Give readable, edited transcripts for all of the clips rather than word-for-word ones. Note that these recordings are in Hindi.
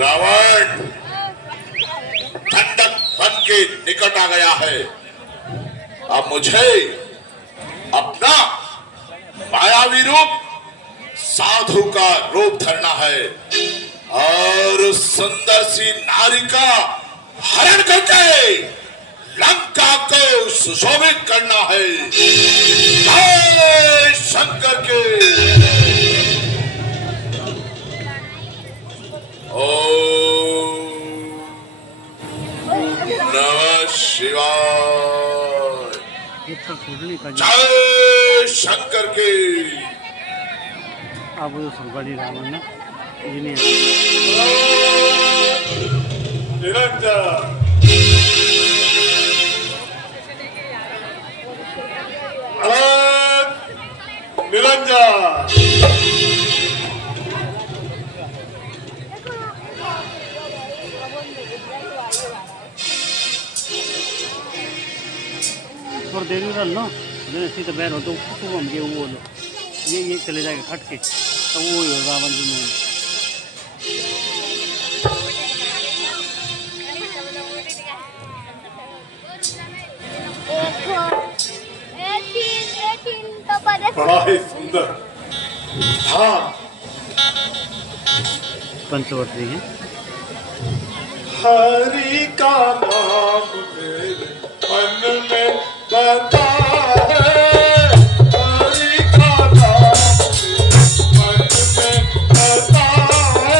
रावण ठंडक बन के निकट आ गया है। अब मुझे अपना मायावी रूप साधु का रूप धरना है और उस सुंदर सी नारी का हरण करके लंका को सुशोभित करना है। जय शंकर के। ओम नमः शिवाय। जय शंकर के। अब वो सरकारी रावण ना ini निरंजन निरंजन और देरी रहा ना मैंने सीधा बैर हो तो खूब हम वो लो ये चले जाएगा खट के तो वो ही रावण जी में बड़ा ही सुंदर हाँ पंचवटी है। हरि का नाम मेरे मन में बता है। हरि का नाम मेरे मन में बता है।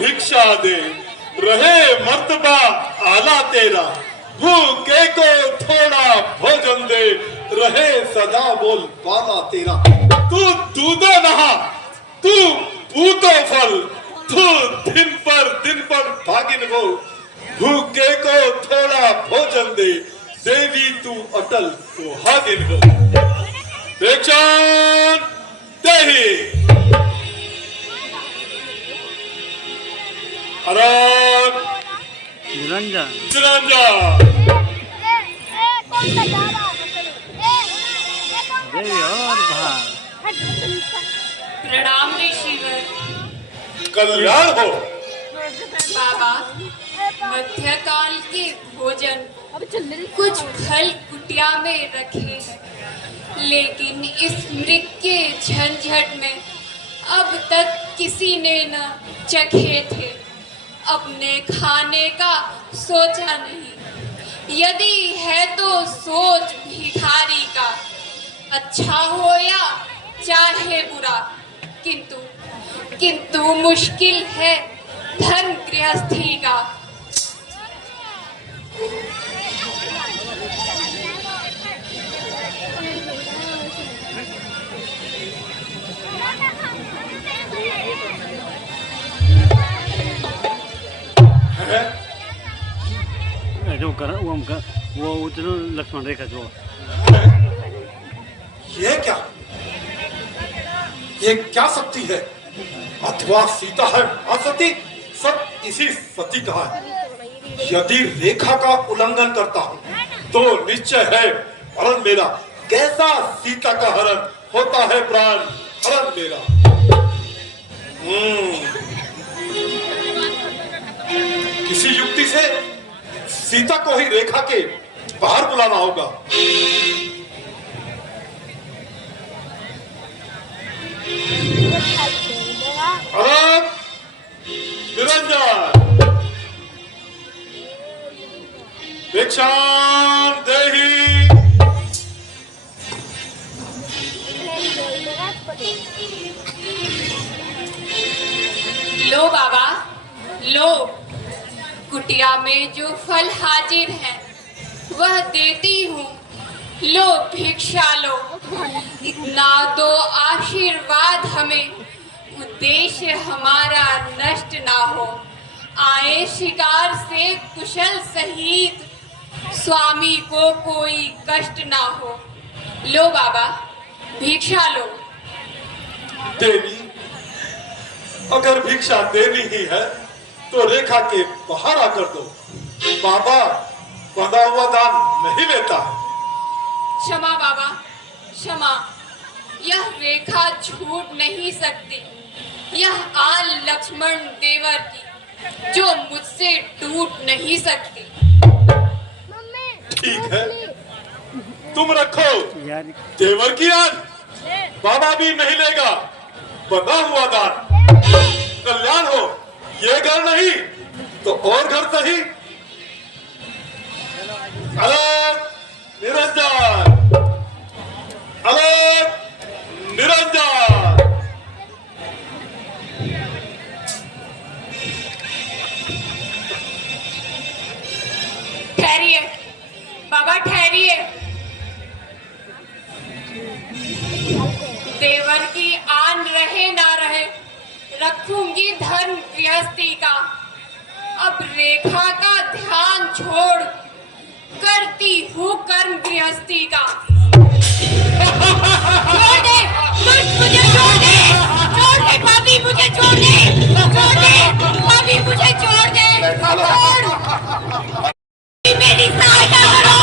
भिक्षा दे रहे मर्तबा आला तेरा। भूखे को थोड़ा भोजन दे रहे सदा बोल पाला तेरा। तू दूधो नहा तू पूतो फल तू दिन पर भागिन हो। भूखे को थोड़ा भोजन दे देवी तू अटल सुहागिन हो। देक्षण देही निरंजन देवी और भाग प्रणाम ऋषिवर। कल्याण हो बाबा। मध्यकाल के भोजन कुछ फल कुटिया में रखे हैं, लेकिन इस मृग के झंझट में अब तक किसी ने न चखे थे, अपने खाने का सोचा नहीं। यदि है तो सोच भिखारी का, अच्छा हो या चाहे बुरा, किंतु मुश्किल है धन गृहस्थी का। जो कर वो उतना लक्ष्मण रेखा जो ये क्या शक्ति है? अथवा सीता है असती, सब इसी सती का है। यदि रेखा का उल्लंघन करता हूँ तो निश्चय है हरण मेरा। कैसा सीता का हरण होता है प्राण हरण मेरा। किसी युक्ति से सीता को ही रेखा के बाहर बुलाना होगा। निरंजन भिक्षां देहि। लो बाबा लो, कुटिया में जो फल हाजिर है वह देती हूँ। लो भिक्षा लो, इतना दो आशीर्वाद हमें, उद्देश्य हमारा नष्ट ना हो। आए शिकार से कुशल सहित, स्वामी को कोई कष्ट ना हो। लो बाबा भिक्षा लो। देवी, अगर भिक्षा देनी ही है तो रेखा के बाहर आकर दो। बाबा बंधा हुआ दान नहीं लेता। क्षमा बाबा क्षमा, यह रेखा छूट नहीं सकती। यह आन लक्ष्मण देवर की जो मुझसे टूट नहीं सकती। ठीक है, तुम रखो देवर की आन, बाबा भी नहीं लेगा। बंधा हुआ दान, कल्याण हो। ये घर नहीं तो और घर सही। अलग निरंजन, अलग निरंजन। ठहरिए बाबा ठहरिए। देवर की आन रहे ना रहे, रखूंगी धन गृहस्थी का। अब रेखा का ध्यान छोड़, करती हूँ कर्म गृहस्थी का। छोड़ दे दुष्ट, मुझे छोड़ दे, छोड़ दे पापी, मुझे छोड़ दे, छोड़ दे पापी, मुझे छोड़ दे। छोड़, मेरी सहायता करो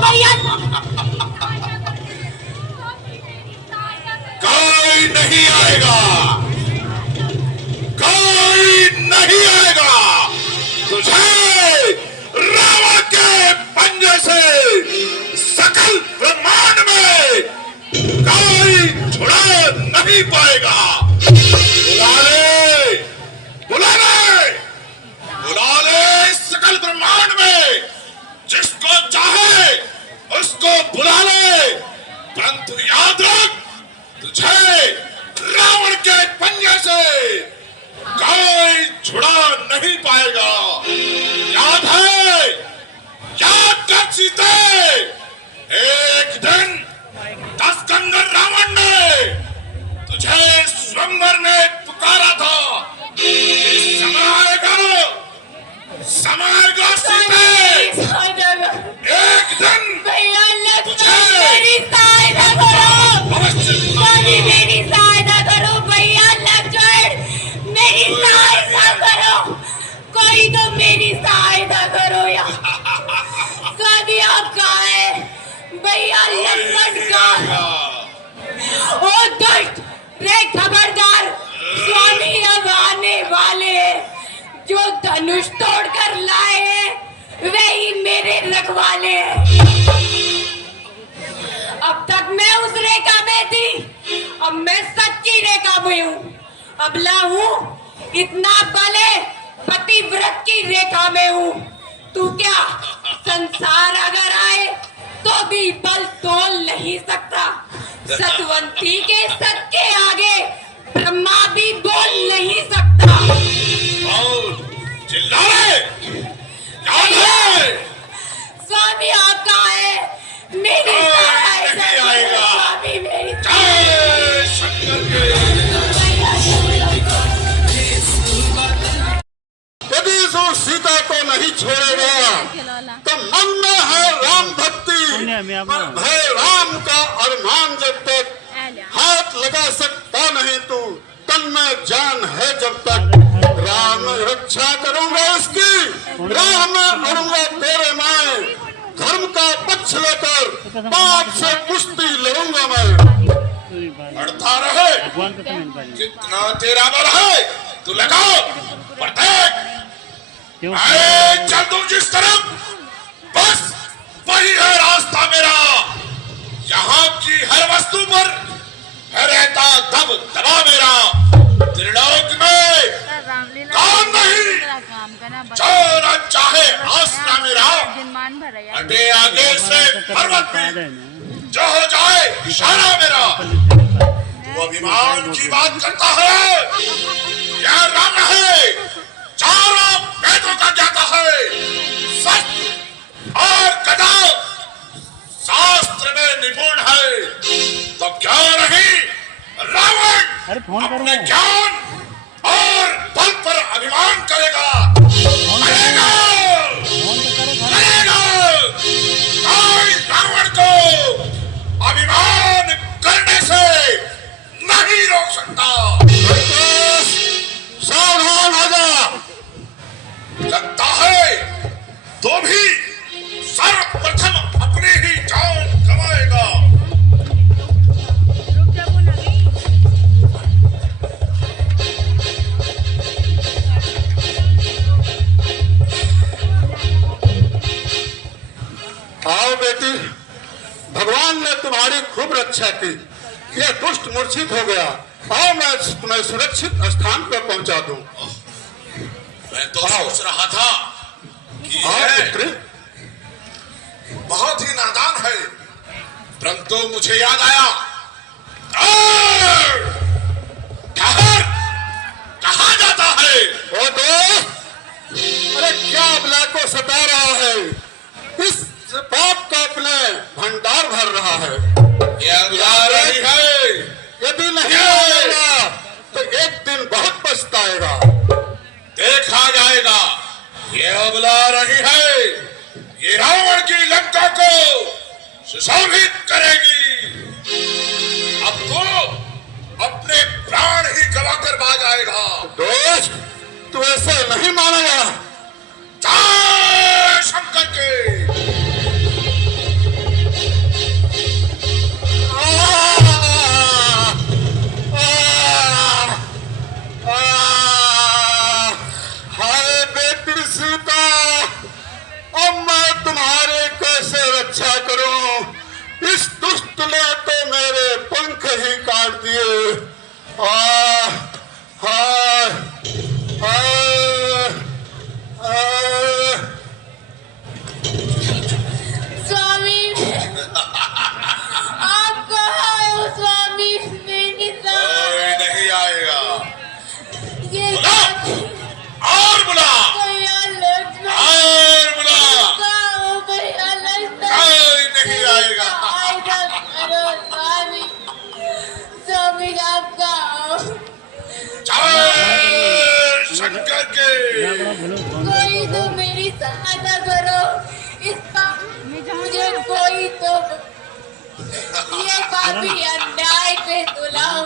भैया। कोई नहीं आएगा, कोई नहीं आएगा। तुझे रावण के पंजे से सकल ब्रह्मांड में कोई छुड़ा नहीं पाएगा। बुला ले, बुला ले, बुला ले सकल ब्रह्मांड में जिसको चाहे उसको बुला ले। परंतु याद रख, तुझे रावण के पंजे से कोई छुड़ा नहीं पाएगा। याद है, याद कर सीते, एक दिन 10 कंगर रावण ने तुझे स्वयंवर में पुकारा था। समय आएगा, समय आएगा सीते, एक दिन तुझे मेरी सहायता करो, मेरी सहायता करो भैया लक्ष्मण, मेरी सहायता करो। कोई तो मेरी सहायता करो यार। स्वामी आपका है भैया लक्ष्मण का। ओ दुष्ट रे खबरदार, स्वामी अब आने वाले हैं। जो धनुष तोड़कर लाए हैं वे ही मेरे रखवाले हैं। अब तक मैं उस रेखा में थी, अब मैं सच्ची रेखा में हूँ। अबला हूँ, इतना बले पतिव्रत की रेखा में हूँ। तू क्या संसार अगर आए तो भी बल तोल नहीं सकता। सतवंती के सत के आगे ब्रह्मा भी बोल नहीं सकता। चिल्लाए याद है? स्वामी आप कहाँ है? मेरी नहीं आएगा। स्वामी मेरी जय शंकर के। यदि जो सीता को नहीं छोड़ेगा तो मन में है राम भक्ति, पर भय राम का अरमान जब तक हाथ लगा सकता नहीं तू, तन में जान है जब तक। राम रक्षा करूंगा उसकी, राह में अड़ूंगा तेरे मैं, धर्म का पक्ष लेकर पाप से कुश्ती लड़ूंगा मैं। लड़ता रहे, भगवान का समय जितना तेरा बल है तू लगाओ, पर देख क्यों? मैं चल दूं जिस तरफ, बस वही है रास्ता मेरा। यहाँ की हर वस्तु पर है रहता दब दबा मेरा। त्रिलोक में काम नहीं, जो न चाहे आसरा मेरा। अटे आगे से पर्वत भी, जो हो जाए इशारा मेरा। वो अभिमान की बात करता है, यह राम है, चारों वेदों का ज्ञाता है। सत्य और गदा शास्त्र में निपुण है, तो क्या नहीं रावण अरे फोन करो। अपने ज्ञान और बल पर अभिमान करेगा। करेगा, करेगा। कोई रावण को अभिमान करने से नहीं रोक सकता। सावधान हो जा। लगता है तो भी सर्वप्रथम अपनी ही जान गंवाएगा। आओ बेटी, भगवान ने तुम्हारी खूब रक्षा की, यह दुष्ट मूर्छित हो गया। आओ मैं तुम्हें सुरक्षित स्थान पर पहुंचा दूं। मैं तो सोच रहा था कि आओ यह पुत्री। बहुत ही नादान है, परंतु मुझे याद आया। कहा जाता है? ओ दोस्त, अरे क्या अबला को सता रहा है? इस पाप का अपने भंडार भर रहा है। यह अबला रही है। यदि नहीं आएगा तो एक दिन बहुत पछताएगा। देखा जाएगा। यह अबला रही है, ये रावण की लंका को सुशोभित करेगी। अब तो अपने प्राण ही गवाकर भाग आएगा। दोस्त, तू ऐसे नहीं मानेगा। जय शंकर के। हाय बेटी सीता, अब मैं तुम्हारे कैसे रक्षा करूं? इस दुष्ट ने तो मेरे पंख ही काट दिए। हाय हाय स्वामी आप कहाँ हो? स्वामी मेरी कोई नहीं आएगा। ये और बुला, भैया लक्ष्मण और बुला। कहाँ हो? भैया लक्ष्मण कोई नहीं आएगा। आएगा करो स्वामी। स्वामी आप कहाँ हो? जय शंकर के। कोई तो मेरी सहायता करो। इस पाप मुझे कोई तो ये पापी अन्याय पे तुलाओ।